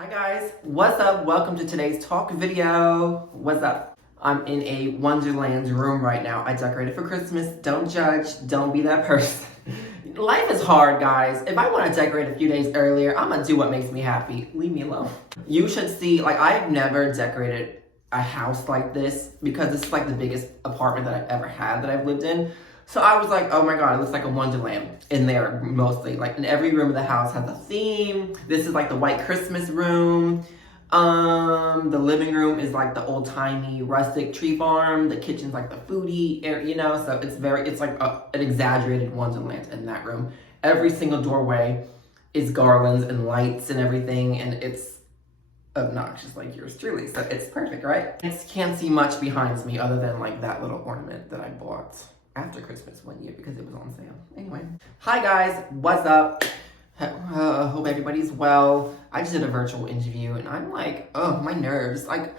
Hi guys, what's up? Welcome to today's talk video. What's up? I'm in a Wonderland room right now. I decorated for Christmas. Don't judge. Don't be that person. Life is hard, guys. If I want to decorate a few days earlier, I'm gonna do what makes me happy. Leave me alone. You should see, I've never decorated a house like this because this is like the biggest apartment that I've ever had that I've lived in. So I was like, oh my God, it looks like a Wonderland in there mostly. Like in every room of the house has a theme. This is like the white Christmas room. The living room is like the old-timey rustic tree farm. The kitchen's like the foodie area, so it's like an exaggerated Wonderland in that room. Every single doorway is garlands and lights and everything, and it's obnoxious like yours truly, so it's perfect, right? I can't see much behind me other than like that little ornament that I bought after Christmas one year because it was on sale. Anyway, hi guys, what's up? Hope everybody's well. I just did a virtual interview and I'm like, oh, my nerves. Like,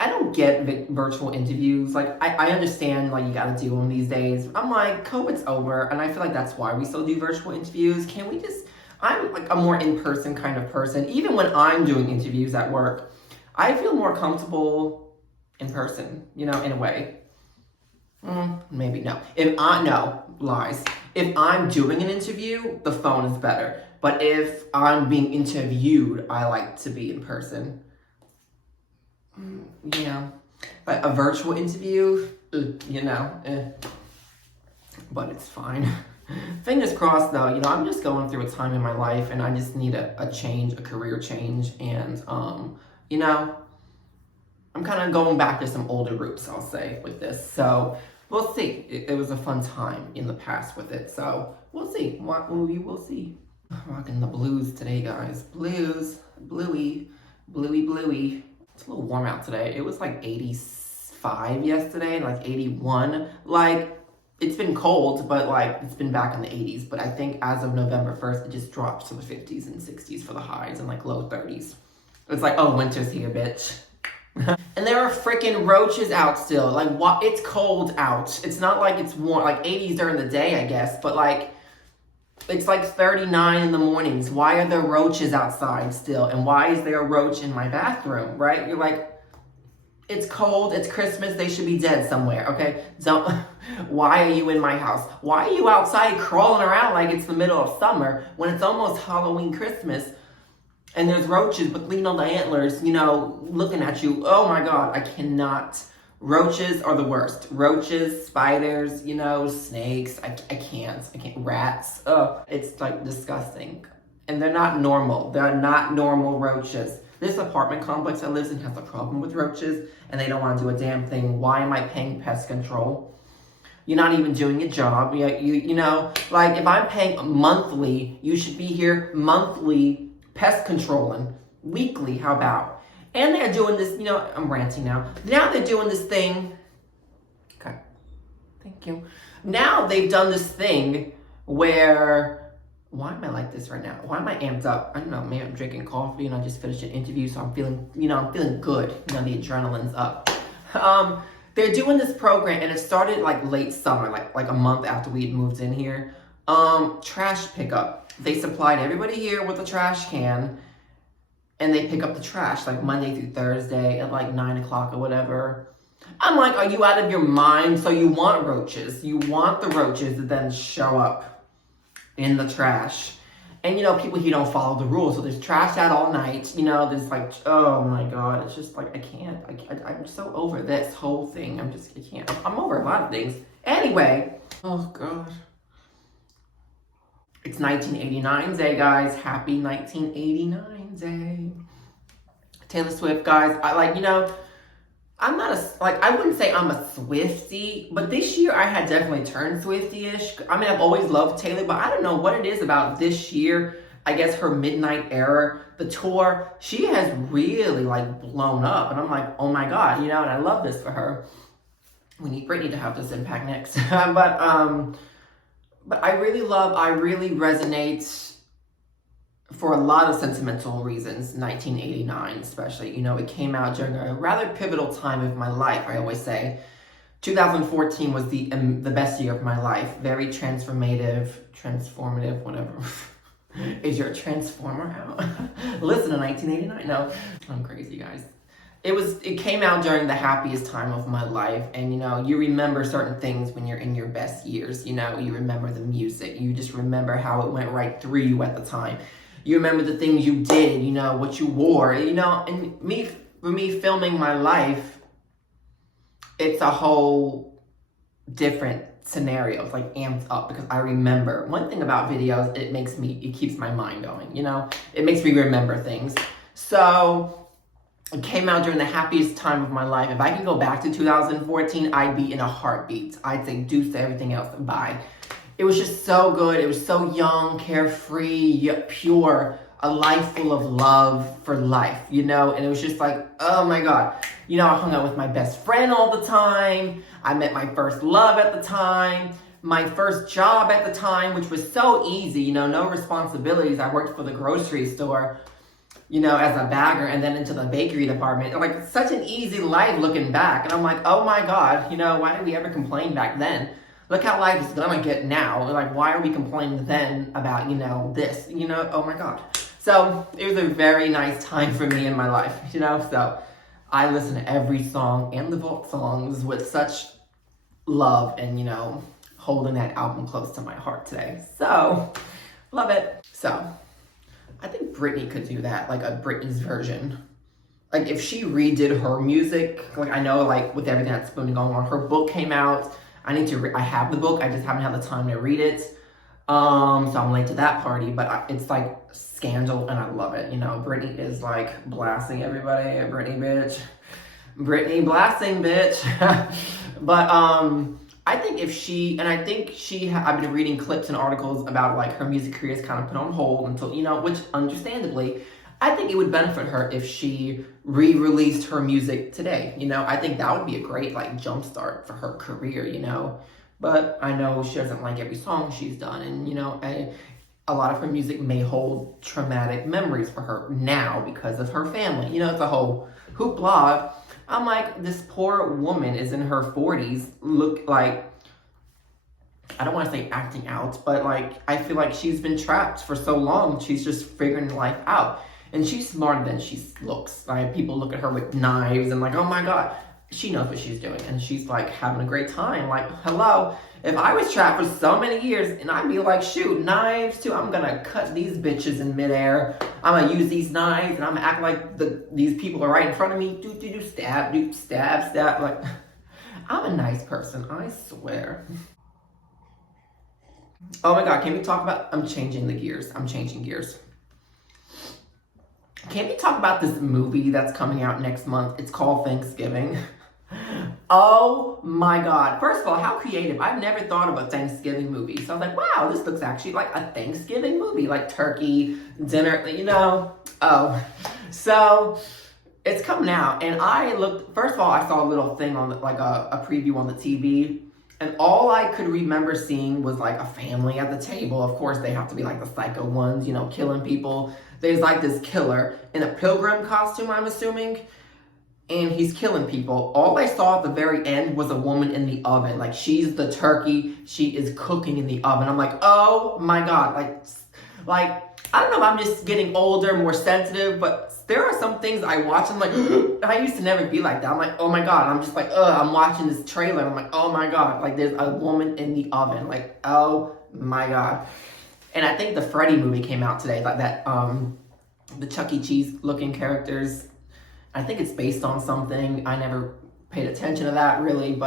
I don't get virtual interviews. Like, I understand, like, you gotta do them these days. I'm like, COVID's over, and I feel like that's why we still do virtual interviews. Can we just, I'm like a more in-person kind of person. Even when I'm doing interviews at work, I feel more comfortable in person, in a way. Maybe no. Lies. If I'm doing an interview, the phone is better. But if I'm being interviewed, I like to be in person. Yeah. But a virtual interview, but it's fine. Fingers crossed though, I'm just going through a time in my life and I just need a change, a career change. And, I'm kind of going back to some older roots, I'll say, with this. So we'll see. It was a fun time in the past with it. So we'll see. We will see. Rocking the blues today, guys. Blues. Bluey. Bluey, bluey. It's a little warm out today. It was like 85 yesterday and like 81. Like, it's been cold, but like, it's been back in the 80s. But I think as of November 1st, it just drops to the 50s and 60s for the highs and like low 30s. It's like, oh, winter's here, bitch. And there are freaking roaches out still. Like, what? It's cold out. It's not like it's warm, like 80s during the day, I guess. But like, it's like 39 in the mornings. Why are there roaches outside still? And why is there a roach in my bathroom, right? You're like, it's cold, it's Christmas, they should be dead somewhere, okay? Don't, why are you in my house? Why are you outside crawling around like it's the middle of summer when it's almost Halloween, Christmas? And there's roaches with lean on the antlers, looking at you. Oh my God, I cannot. Roaches are the worst. Roaches, spiders, snakes. I can't. Rats. Ugh, it's like disgusting. And they're not normal. They're not normal roaches. This apartment complex I live in has a problem with roaches and they don't want to do a damn thing. Why am I paying pest control? You're not even doing your job. Like if I'm paying monthly, you should be here monthly pest controlling. Weekly, how about? And they're doing this, I'm ranting now. Now they're doing this thing. Okay, thank you. Now they've done this thing where, why am I like this right now? Why am I amped up? I don't know, maybe I'm drinking coffee and I just finished an interview, so I'm feeling, I'm feeling good. The adrenaline's up. They're doing this program and it started like late summer, like a month after we had moved in here. Trash pickup. They supplied everybody here with a trash can and they pick up the trash like Monday through Thursday at like 9 o'clock or whatever. I'm like, are you out of your mind? So you want roaches. You want the roaches to then show up in the trash. And people here don't follow the rules. So there's trash out all night. There's like, oh my God. It's just like, I can't. I'm so over this whole thing. I can't. I'm over a lot of things. Anyway. Oh God. It's 1989 day, guys. Happy 1989 day. Taylor Swift, guys. I'm not I wouldn't say I'm a Swiftie, but this year I had definitely turned Swiftie-ish. I mean, I've always loved Taylor, but I don't know what it is about this year. I guess her Midnight Era, the tour, she has really blown up. And I'm like, oh my God, and I love this for her. We need Britney to have this impact next. But I really resonate for a lot of sentimental reasons, 1989 especially. It came out during a rather pivotal time of my life, I always say. 2014 was the best year of my life. Very transformative, whatever. Is your transformer out? Listen to 1989. No, I'm crazy, guys. It came out during the happiest time of my life, and you remember certain things when you're in your best years. You remember the music. You just remember how it went right through you at the time. You remember the things you did, what you wore, and for me filming my life, it's a whole different scenario. It's like amped up because I remember. One thing about videos, it keeps my mind going, It makes me remember things. So it came out during the happiest time of my life. If I can go back to 2014, I'd be in a heartbeat. I'd say deuce to everything else, bye. It was just so good. It was so young, carefree, pure, a life full of love for life, And it was just like, oh my God. I hung out with my best friend all the time. I met my first love at the time. My first job at the time, which was so easy, no responsibilities. I worked for the grocery store, as a bagger, and then into the bakery department. Like, such an easy life looking back. And I'm like, oh my God, why did we ever complain back then? Look how life is gonna get now. Like, why are we complaining then about, this? Oh my God. So it was a very nice time for me in my life, So I listen to every song and the vault songs with such love and, holding that album close to my heart today. So, love it. So, I think Britney could do that, like a Britney's version. Like, if she redid her music, like, I know, like, with everything that's been going on, her book came out. I have the book, I just haven't had the time to read it. So I'm late to that party, but it's like scandal and I love it. Britney is like blasting everybody. Britney bitch. Britney blasting bitch. But I think I've been reading clips and articles about like her music career is kind of put on hold until, which understandably, I think it would benefit her if she re-released her music today. I think that would be a great like jumpstart for her career, But I know she doesn't like every song she's done, and a lot of her music may hold traumatic memories for her now because of her family. It's a whole hoopla. I'm like, this poor woman is in her 40s, look like, I don't want to say acting out, but like, I feel like she's been trapped for so long, she's just figuring life out. And she's smarter than she looks. Like, people look at her with knives and like, oh my God, she knows what she's doing. And she's like having a great time. Like, hello, if I was trapped for so many years and I'd be like, shoot, knives too, I'm gonna cut these bitches in midair. I'm gonna use these knives and I'm gonna act like these people are right in front of me. Stab. Like, I'm a nice person, I swear. Oh my God, can we talk about, I'm changing gears. Can we talk about this movie that's coming out next month? It's called Thanksgiving. Oh my God. First of all, how creative. I've never thought of a Thanksgiving movie. So I was like, wow, this looks actually like a Thanksgiving movie, like turkey, dinner, Oh, so it's coming out. And first of all, I saw a little thing on like a preview on the TV. And all I could remember seeing was like a family at the table. Of course, they have to be like the psycho ones, killing people. There's like this killer in a pilgrim costume, I'm assuming. And he's killing people. All I saw at the very end was a woman in the oven. Like, she's the turkey. She is cooking in the oven. I'm like, oh my God. Like, I don't know if I'm just getting older, more sensitive, but there are some things I watch. I'm like, I used to never be like that. I'm like, oh my God. I'm just like, I'm watching this trailer. I'm like, oh my God. Like, there's a woman in the oven. Like, oh my God. And I think the Freddy movie came out today. Like that, the Chuck E. Cheese looking characters. I think it's based on something. I never paid attention to that really,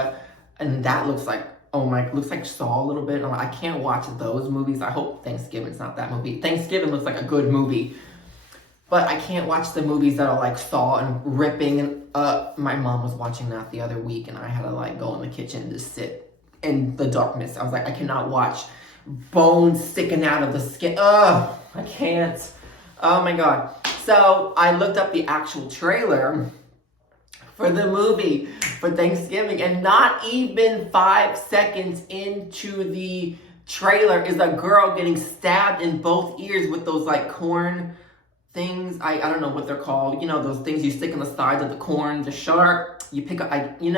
and that looks like, looks like Saw a little bit. I can't watch those movies. I hope Thanksgiving's not that movie. Thanksgiving looks like a good movie, but I can't watch the movies that are like Saw and ripping. And my mom was watching that the other week, and I had to like go in the kitchen and just sit in the darkness. I was like, I cannot watch bones sticking out of the skin. Ugh, I can't. Oh my God. So I looked up the actual trailer for the movie for Thanksgiving, and not even 5 seconds into the trailer is a girl getting stabbed in both ears with those like corn things. I don't know what they're called. Those things you stick on the sides of the corn, the sharp. You pick up, and then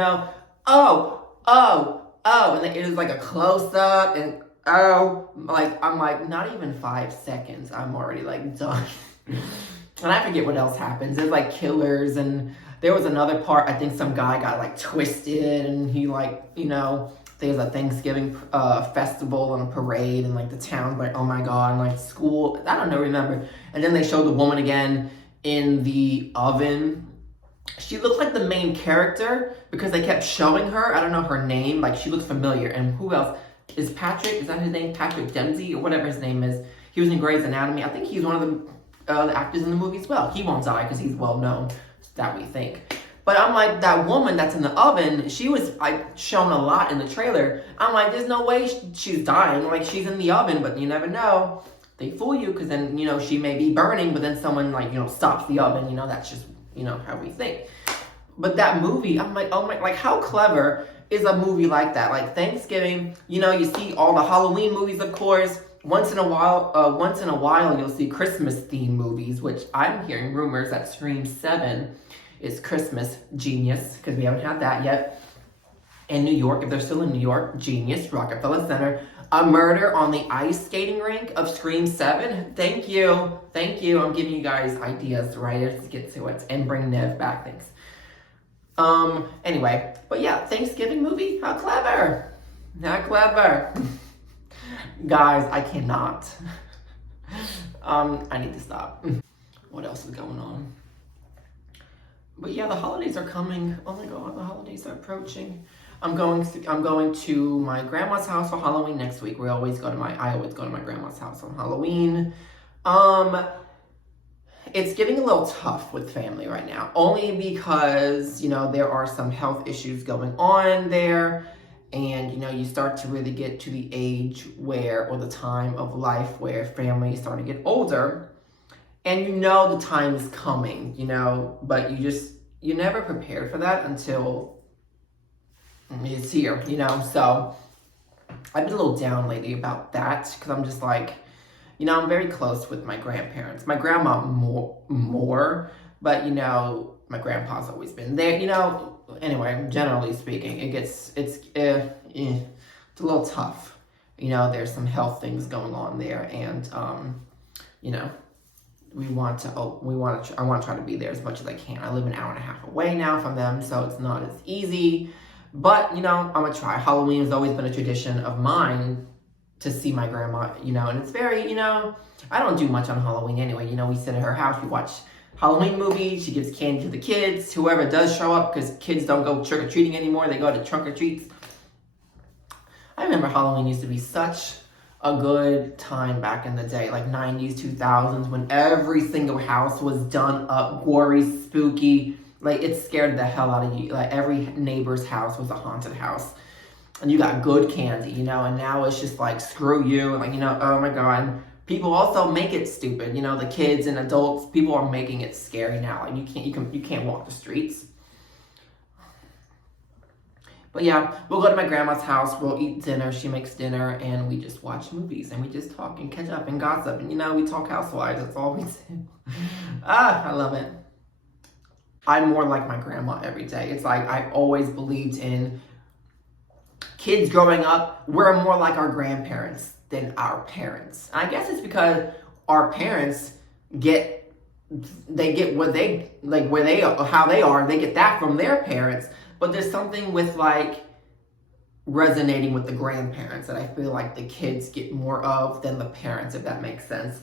it was like a close up, and Oh, like, I'm like, not even 5 seconds. I'm already like done. And I forget what else happens. There's like killers, and there was another part. I think some guy got like twisted, and he like, there's a Thanksgiving festival and a parade, and like the town's like, oh my god, and like school. I don't know, remember. And then they showed the woman again in the oven. She looked like the main character because they kept showing her. I don't know her name. Like, she looked familiar. And who else? Is Patrick? Is that his name? Patrick Dempsey or whatever his name is. He was in Grey's Anatomy. I think he's one of the actors in the movie as well. He won't die because he's well known, that we think. But I'm like, that woman that's in the oven, she was like shown a lot in the trailer. I'm like, there's no way she's dying. Like, she's in the oven, but you never know. They fool you because then, she may be burning, but then someone like, stops the oven. That's just, how we think. But that movie, I'm like, oh my, like, how clever is a movie like that? Like Thanksgiving, you see all the Halloween movies, of course. Once in a while, you'll see Christmas themed movies, which I'm hearing rumors that Scream 7 is Christmas. Genius, because we haven't had that yet. In New York, if they're still in New York, genius. Rockefeller Center. A murder on the ice skating rink of Scream 7. Thank you. I'm giving you guys ideas, right? Let's get to it. And bring Nev back, thanks. Anyway, but yeah, Thanksgiving movie, how clever. Not clever. Guys, I cannot. I need to stop. What else is going on? But yeah, the holidays are coming. Oh my god, the holidays are approaching. I'm going to my grandma's house for Halloween next week. I always go to my grandma's house on Halloween. It's getting a little tough with family right now, only because, there are some health issues going on there. And, you start to really get to the age or the time of life where families start to get older. And the time is coming, but you never prepared for that until it's here, So I've been a little down lately about that because I'm just like, I'm very close with my grandparents. My grandma more, but my grandpa's always been there. Anyway, generally speaking, it's a little tough. There's some health things going on there, and I want to try to be there as much as I can. I live an hour and a half away now from them, so it's not as easy. But I'm gonna try. Halloween has always been a tradition of mine to see my grandma, and it's very, I don't do much on Halloween anyway. We sit at her house, we watch Halloween movies, she gives candy to the kids, whoever does show up, because kids don't go trick-or-treating anymore, they go to trunk-or-treats. I remember Halloween used to be such a good time back in the day, like 90s, 2000s, when every single house was done up, gory, spooky, like it scared the hell out of you. Like every neighbor's house was a haunted house. And you got good candy, and now it's just like, screw you, like, oh my god. People also make it stupid, the kids and adults, people are making it scary now. Like you can't walk the streets. But yeah, we'll go to my grandma's house, we'll eat dinner, she makes dinner, and we just watch movies, and we just talk and catch up and gossip, and we talk housewives, that's all we do. I love it. I'm more like my grandma every day. It's like, I've always believed in kids growing up, we're more like our grandparents than our parents. And I guess it's because our parents get what they, like how they are, they get that from their parents. But there's something with like resonating with the grandparents that I feel like the kids get more of than the parents, if that makes sense.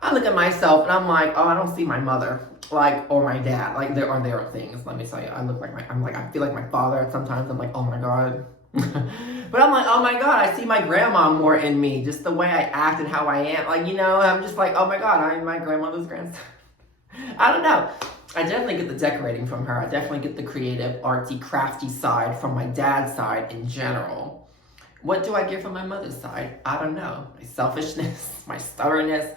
I look at myself and I'm like, oh, I don't see my mother, or my dad. Like there are things, let me tell you, I feel like my father sometimes. I'm like, oh my God. But I'm like, oh my God, I see my grandma more in me, just the way I act and how I am. I'm just like, oh my God, I'm my grandmother's grandson. I don't know. I definitely get the decorating from her. I definitely get the creative, artsy, crafty side from my dad's side in general. What do I get from my mother's side? I don't know. My selfishness, my stubbornness,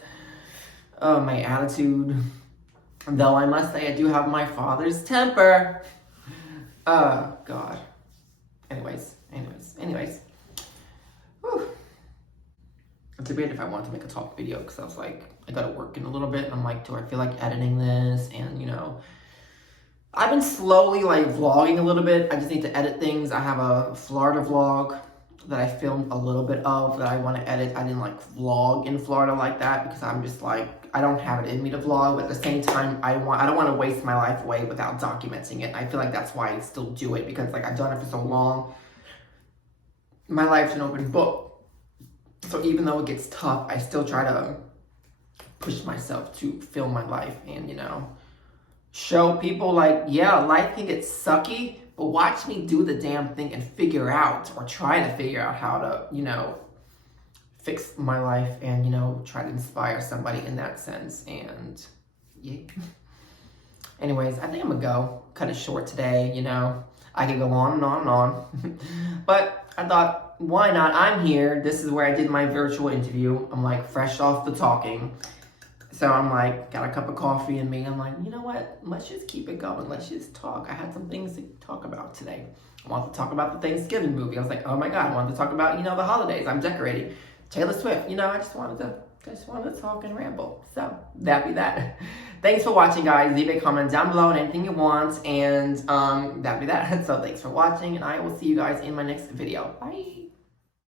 my attitude. Though I must say I do have my father's temper. God. Anyways. Whew. I debated if I wanted to make a talk video because I was like, I gotta work in a little bit. And I'm like, do I feel like editing this? And I've been slowly vlogging a little bit. I just need to edit things. I have a Florida vlog that I filmed a little bit of that I want to edit. I didn't like vlog in Florida like that because I'm just like, I don't have it in me to vlog, but at the same time, I don't want to waste my life away without documenting it. I feel like that's why I still do it, because like I've done it for so long. My life's an open book. So even though it gets tough, I still try to push myself to film my life and, you know, show people like, yeah, life can get sucky, but watch me do the damn thing and figure out, or try to figure out how to, you know, fix my life and, you know, try to inspire somebody in that sense. And yeah. Anyways, I think I'm gonna go cut it short today. You know, I could go on and on and on, but I thought, why not? I'm here. This is where I did my virtual interview. I'm like fresh off the talking. So I'm like, got a cup of coffee in me. I'm like, you know what? Let's just keep it going. Let's just talk. I had some things to talk about today. I wanted to talk about the Thanksgiving movie. I was like, oh my God, I wanted to talk about, you know, the holidays. I'm decorating. Taylor Swift, you know, I just wanted to talk and ramble. So that be that. Thanks for watching, guys. Leave a comment down below on anything you want. And that be that. So thanks for watching, and I will see you guys in my next video. Bye.